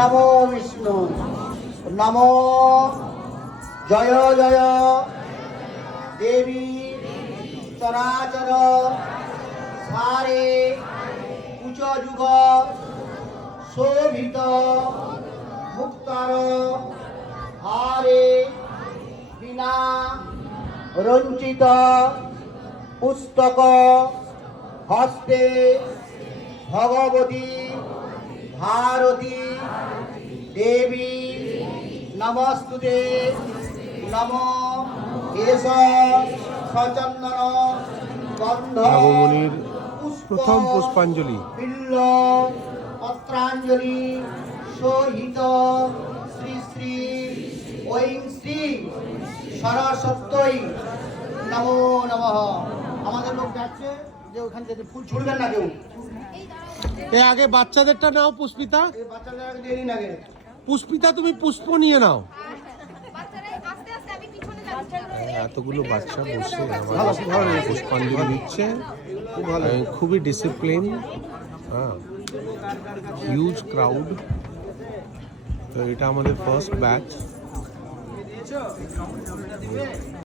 নমো বিষ্ণু নমো জয় জয় দেবী চরাচর সারে উচ যুগ শোভিত মুক্তার হারে বিনা রঞ্চিত পুস্তক হস্তে ভগবতী ভারতী দেবী নমস্তুতে নম এষ সচন্দন গন্ধ নাগমণির প্রথম পুষ্পাঞ্জলি বিল্ল পত্রাঞ্জলি সহিত শ্রী শ্রী ঐং শ্রী সরস্বত্যই নমো নমঃ। আমাদের লোক যাচ্ছে যে ওখান থেকে ফুল ছুড়বেন না কেউ, এ আগে বাচ্চাদেরটা নাও পুষ্পিতা। এই বাচ্চাদের আগে দিয়ে দিন আগে। পুষ্পিতা তুমি পুষ্প নিয়ে নাও। এতগুলো বাচ্চা বসে আমাদের পুষ্পাঞ্জলি দিচ্ছে, খুবই ডিসিপ্লিন, হিউজ ক্রাউড। তো এটা আমাদের ফার্স্ট ব্যাচ।